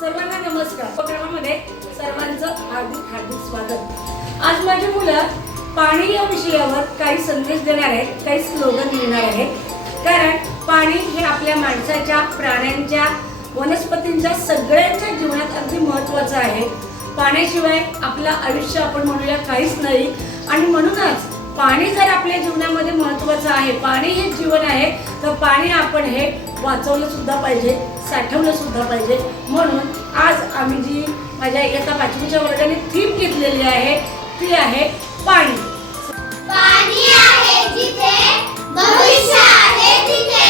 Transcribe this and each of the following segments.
सर्वांना नमस्कार. उपक्रमामध्ये सर्वांचं हार्दिक हार्दिक स्वागत. आज माझी मुलं पाणी या विषयावर काही संदेश देणार आहेत, काही स्लोगन लिहिणार आहेत. कारण पाणी हे आपल्या माणसाच्या, प्राण्यांच्या, वनस्पतींच्या सगळ्यांच्या जीवनात अगदी महत्त्वाचं आहे. पाण्याशिवाय आपलं आयुष्य आपण म्हणूया काहीच नाही. आणि म्हणूनच पाणी जर आपल्या जीवनामध्ये महत्त्वाचं आहे, पाणी हे जीवन आहे, तर पाणी आपण हे वाचवलं सुद्धा पाहिजे, साठवलं सुद्धा पाहिजे. म्हणून आज आम्ही जी माझ्या इयत्ता 5वीच्या वर्गाने थीम घेतलेली आहे ती आहे पाणी. पाणी आहे जिथे भविष्य आहे तिथे,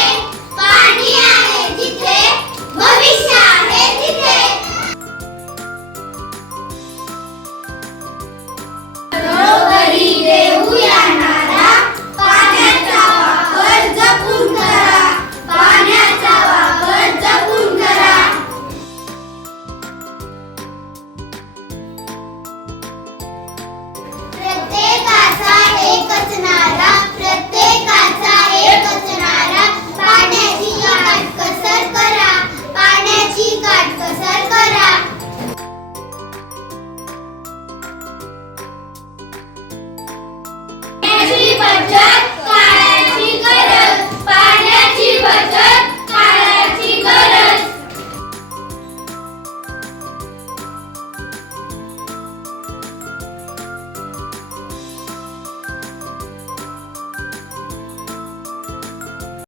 पाणी आहे